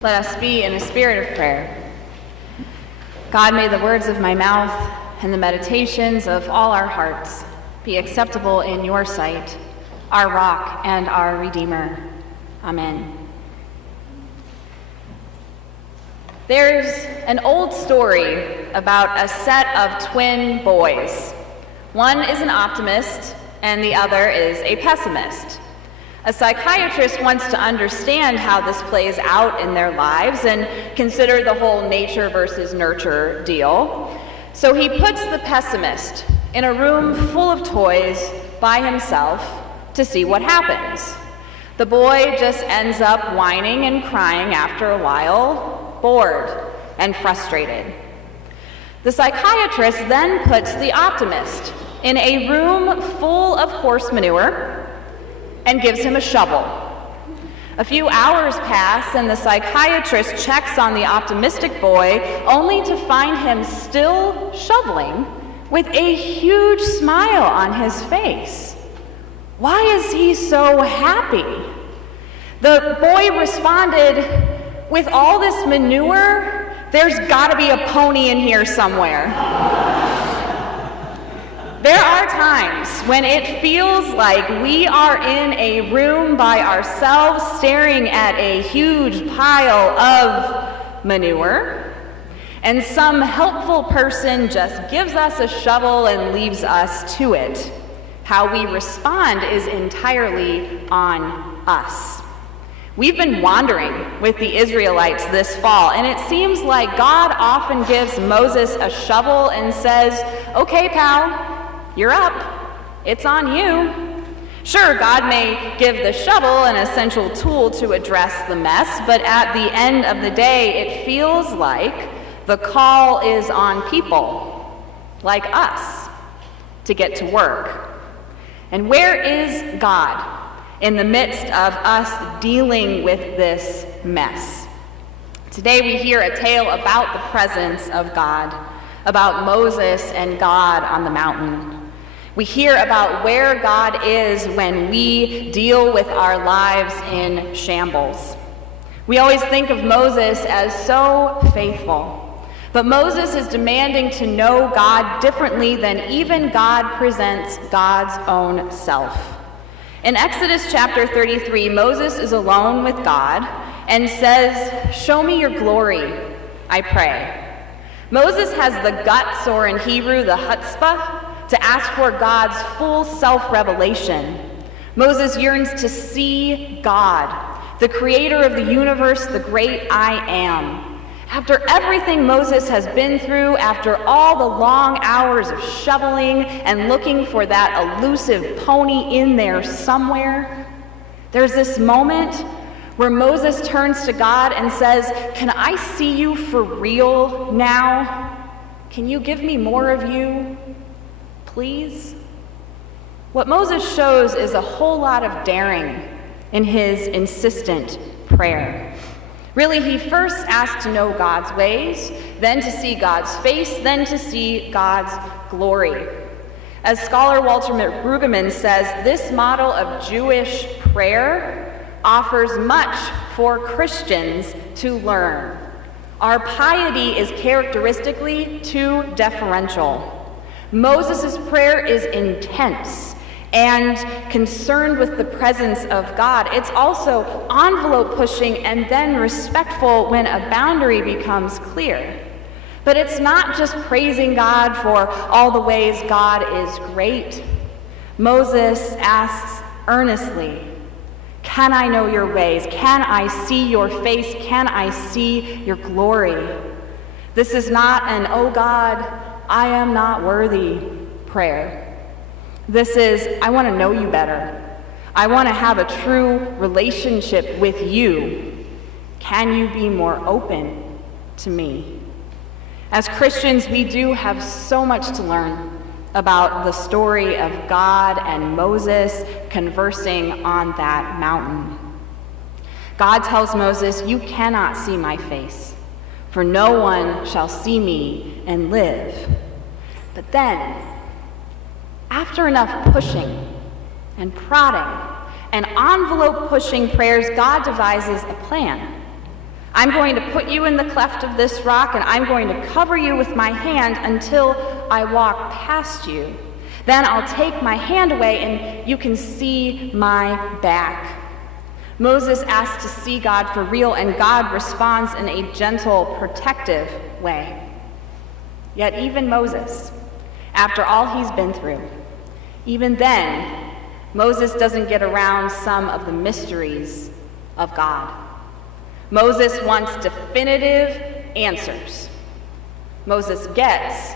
Let us be in a spirit of prayer. God, may the words of my mouth and the meditations of all our hearts be acceptable in your sight, our rock and our Redeemer. Amen. There's an old story about a set of twin boys. One is an optimist and the other is a pessimist. A psychiatrist wants to understand how this plays out in their lives and consider the whole nature versus nurture deal. So he puts the pessimist in a room full of toys by himself to see what happens. The boy just ends up whining and crying after a while, bored and frustrated. The psychiatrist then puts the optimist in a room full of horse manure and gives him a shovel. A few hours pass and the psychiatrist checks on the optimistic boy only to find him still shoveling with a huge smile on his face. Why is he so happy? The boy responded, "With all this manure, there's gotta be a pony in here somewhere." There are times when it feels like we are in a room by ourselves staring at a huge pile of manure, and some helpful person just gives us a shovel and leaves us to it. How we respond is entirely on us. We've been wandering with the Israelites this fall, and it seems like God often gives Moses a shovel and says, "Okay, pal, you're up. It's on you." Sure, God may give the shovel an essential tool to address the mess, but at the end of the day, it feels like the call is on people like us to get to work. And where is God in the midst of us dealing with this mess? Today we hear a tale about the presence of God, about Moses and God on the mountain. We hear about where God is when we deal with our lives in shambles. We always think of Moses as so faithful, but Moses is demanding to know God differently than even God presents God's own self. In Exodus chapter 33, Moses is alone with God and says, "Show me your glory, I pray." Moses has the guts, or in Hebrew, the chutzpah, to ask for God's full self-revelation. Moses yearns to see God, the creator of the universe, the great I am. After everything Moses has been through, after all the long hours of shoveling and looking for that elusive pony in there somewhere, there's this moment where Moses turns to God and says, "Can I see you for real now? Can you give me more of you? Please?" What Moses shows is a whole lot of daring in his insistent prayer. Really, he first asked to know God's ways, then to see God's face, then to see God's glory. As scholar Walter Brueggemann says, this model of Jewish prayer offers much for Christians to learn. Our piety is characteristically too deferential. Moses' prayer is intense and concerned with the presence of God. It's also envelope pushing and then respectful when a boundary becomes clear. But it's not just praising God for all the ways God is great. Moses asks earnestly, "Can I know your ways? Can I see your face? Can I see your glory?" This is not an, "Oh God, I am not worthy" prayer. This is, "I want to know you better. I want to have a true relationship with you. Can you be more open to me?" As Christians, we do have so much to learn about the story of God and Moses conversing on that mountain. God tells Moses, "You cannot see my face, for no one shall see me and live." But then, after enough pushing and prodding and envelope-pushing prayers, God devises a plan. I'm going to put you in the cleft of this rock, and I'm going to cover you with my hand until I walk past you. Then I'll take my hand away, and you can see my back. Moses asks to see God for real, and God responds in a gentle, protective way. Yet even Moses, after all he's been through, even then, Moses doesn't get around some of the mysteries of God. Moses wants definitive answers. Moses gets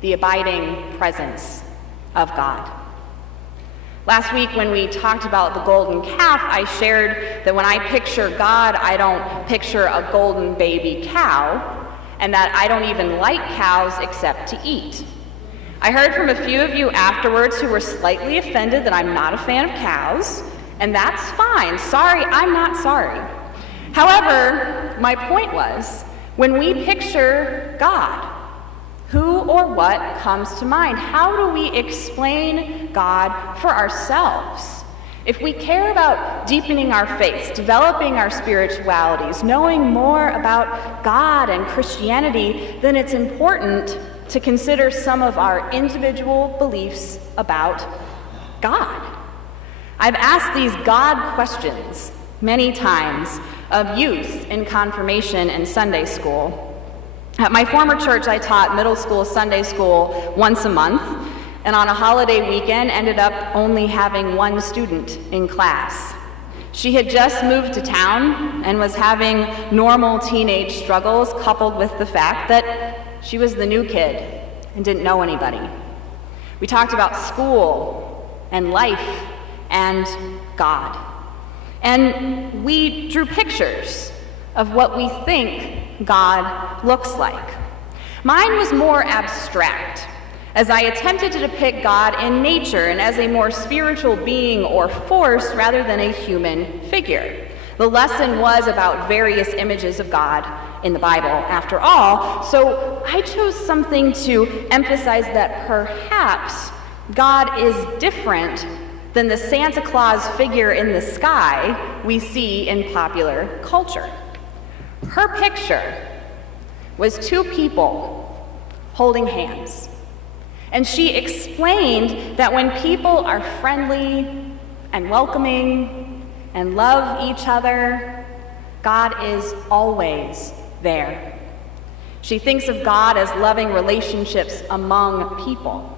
the abiding presence of God. Last week when we talked about the golden calf, I shared that when I picture God, I don't picture a golden baby cow, and that I don't even like cows except to eat. I heard from a few of you afterwards who were slightly offended that I'm not a fan of cows, and that's fine. Sorry, I'm not sorry. However, my point was, when we picture God, who or what comes to mind? How do we explain God for ourselves? If we care about deepening our faith, developing our spiritualities, knowing more about God and Christianity, then it's important to consider some of our individual beliefs about God. I've asked these God questions many times of youth in confirmation and Sunday school. At my former church, I taught middle school Sunday school once a month, and on a holiday weekend ended up only having one student in class. She had just moved to town and was having normal teenage struggles, coupled with the fact that she was the new kid and didn't know anybody. We talked about school and life and God. And we drew pictures of what we think God looks like. Mine was more abstract, as I attempted to depict God in nature and as a more spiritual being or force rather than a human figure. The lesson was about various images of God in the Bible, after all, so I chose something to emphasize that perhaps God is different than the Santa Claus figure in the sky we see in popular culture. Her picture was two people holding hands. And she explained that when people are friendly and welcoming and love each other, God is always there. She thinks of God as loving relationships among people.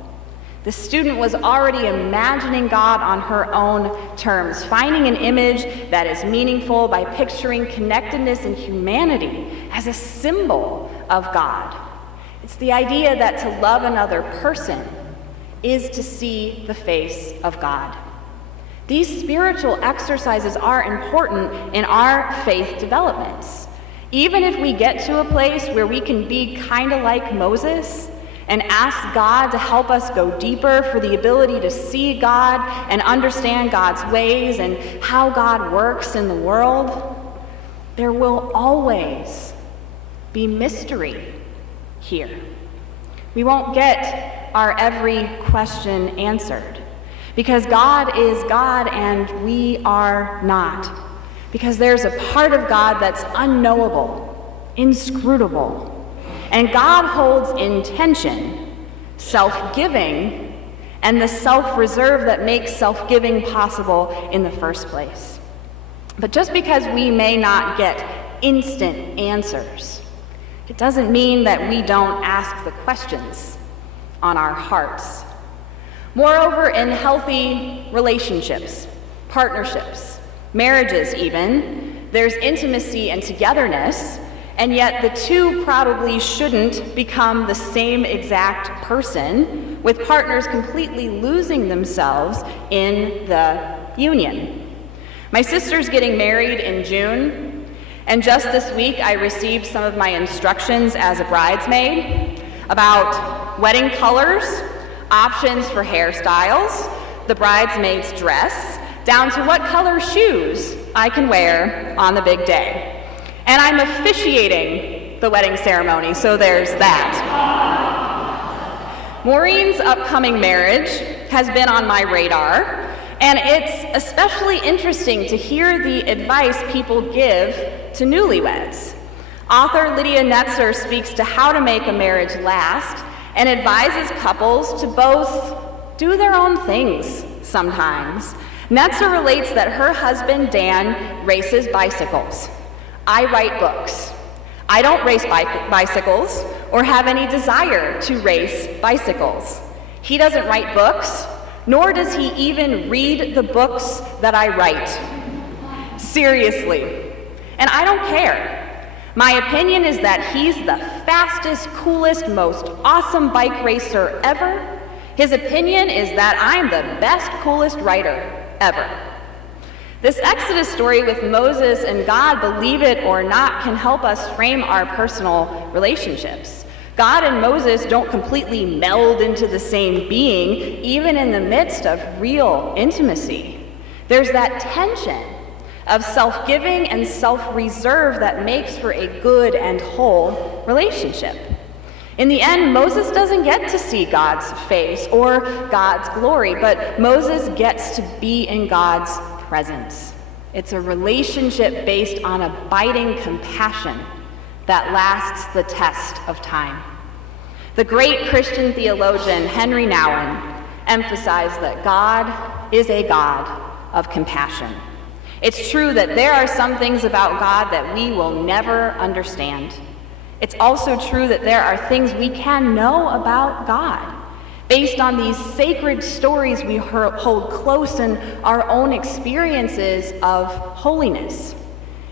The student was already imagining God on her own terms, finding an image that is meaningful by picturing connectedness and humanity as a symbol of God. It's the idea that to love another person is to see the face of God. These spiritual exercises are important in our faith developments. Even if we get to a place where we can be kind of like Moses and ask God to help us go deeper for the ability to see God and understand God's ways and how God works in the world, there will always be mystery here. We won't get our every question answered because God is God and we are not. Because there's a part of God that's unknowable, inscrutable. And God holds in tension self-giving and the self-reserve that makes self-giving possible in the first place. But just because we may not get instant answers, it doesn't mean that we don't ask the questions on our hearts. Moreover, in healthy relationships, partnerships, marriages even, there's intimacy and togetherness, and yet the two probably shouldn't become the same exact person, with partners completely losing themselves in the union. My sister's getting married in June, and just this week I received some of my instructions as a bridesmaid about wedding colors, options for hairstyles, the bridesmaid's dress, down to what color shoes I can wear on the big day. And I'm officiating the wedding ceremony, so there's that. Maureen's upcoming marriage has been on my radar, and it's especially interesting to hear the advice people give to newlyweds. Author Lydia Netzer speaks to how to make a marriage last and advises couples to both do their own things sometimes. Netzer relates that her husband, Dan, races bicycles. I write books. I don't race bicycles or have any desire to race bicycles. He doesn't write books, nor does he even read the books that I write. Seriously. And I don't care. My opinion is that he's the fastest, coolest, most awesome bike racer ever. His opinion is that I'm the best, coolest writer ever. This Exodus story with Moses and God, believe it or not, can help us frame our personal relationships. God and Moses don't completely meld into the same being, even in the midst of real intimacy. There's that tension of self-giving and self-reserve that makes for a good and whole relationship. In the end, Moses doesn't get to see God's face or God's glory, but Moses gets to be in God's presence. It's a relationship based on abiding compassion that lasts the test of time. The great Christian theologian Henry Nouwen emphasized that God is a God of compassion. It's true that there are some things about God that we will never understand. It's also true that there are things we can know about God based on these sacred stories we hold close in our own experiences of holiness.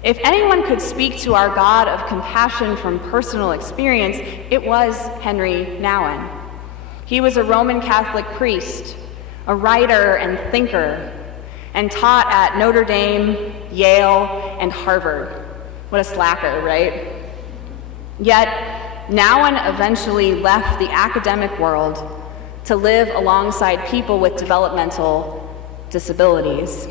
If anyone could speak to our God of compassion from personal experience, it was Henry Nouwen. He was a Roman Catholic priest, a writer and thinker, and taught at Notre Dame, Yale, and Harvard. What a slacker, right? Yet, Nouwen eventually left the academic world to live alongside people with developmental disabilities.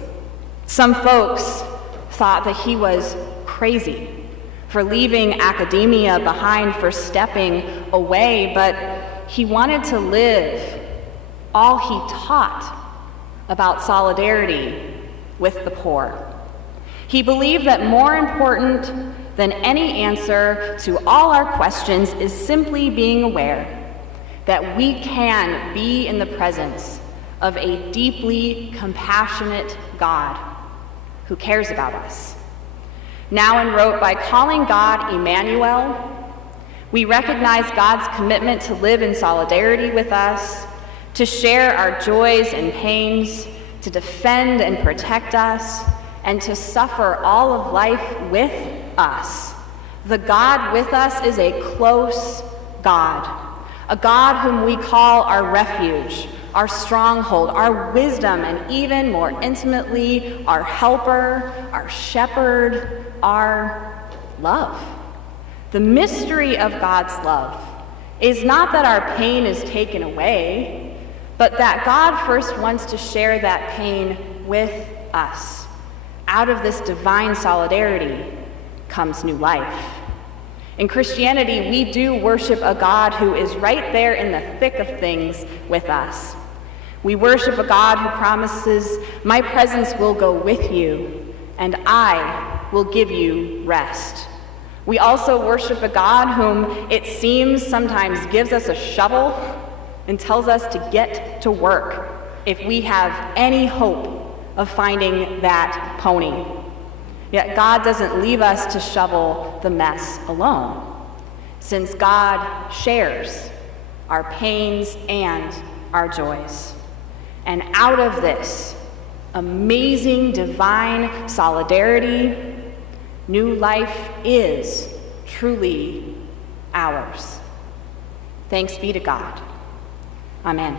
Some folks thought that he was crazy for leaving academia behind, for stepping away, but he wanted to live all he taught about solidarity with the poor. He believed that more important than any answer to all our questions is simply being aware that we can be in the presence of a deeply compassionate God who cares about us. Nouwen wrote, "By calling God Emmanuel, we recognize God's commitment to live in solidarity with us, to share our joys and pains, to defend and protect us, and to suffer all of life with us. The God with us is a close God, a God whom we call our refuge, our stronghold, our wisdom, and even more intimately, our helper, our shepherd, our love." The mystery of God's love is not that our pain is taken away, but that God first wants to share that pain with us. Out of this divine solidarity comes new life. In Christianity, we do worship a God who is right there in the thick of things with us. We worship a God who promises, "My presence will go with you, and I will give you rest." We also worship a God whom it seems sometimes gives us a shovel and tells us to get to work if we have any hope of finding that pony. Yet God doesn't leave us to shovel the mess alone, since God shares our pains and our joys. And out of this amazing divine solidarity, new life is truly ours. Thanks be to God. Amen.